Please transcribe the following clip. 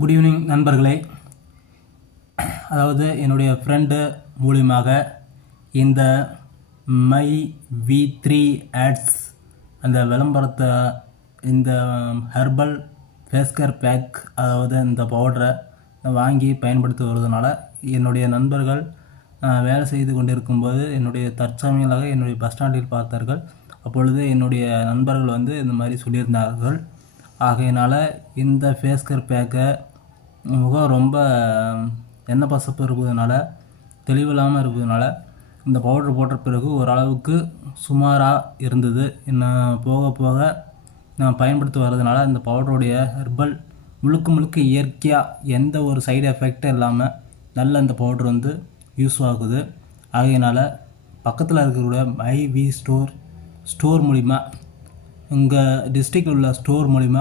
Good evening நண்பர்களே. அதாவது என்னுடைய ஃப்ரெண்டு மூலியமாக இந்த மை V3 ஆட்ஸ் அந்த விளம்பரத்தை இந்த ஹெர்பல் ஃபேஸ் கேர் பேக், அதாவது இந்த பவுடரை வாங்கி பயன்படுத்தி வருவதனால என்னுடைய நண்பர்கள் வேலை செய்து கொண்டிருக்கும்போது என்னுடைய தற்சமயமாக என்னுடைய பஸ் ஸ்டாண்டில் பார்த்தார்கள். அப்பொழுது என்னுடைய நண்பர்கள் இந்த மாதிரி சொல்லியிருந்தார்கள். ஆகையினால் இந்த ஃபேஸ் கேர் பேக்கை முகம் ரொம்ப எண்ணெய் பசப்பு இருப்பதுனால, தெளிவில்லாமல் இருப்பதுனால இந்த பவுடர் போட்ட பிறகு ஓரளவுக்கு சுமாராக இருந்தது. இன்னும் போக போக நான் பயன்படுத்தி வர்றதுனால இந்த பவுடருடைய ஹெர்பல் முழுக்க இயற்கையாக எந்த ஒரு சைடு எஃபெக்டும் இல்லாமல் நல்ல இந்த பவுடர் யூஸ் ஆகுது. ஆகையினால் பக்கத்தில் இருக்கக்கூடிய IV ஸ்டோர் மூலிமா, உங்கள் டிஸ்ட்ரிக்டில் உள்ள ஸ்டோர் மூலிமா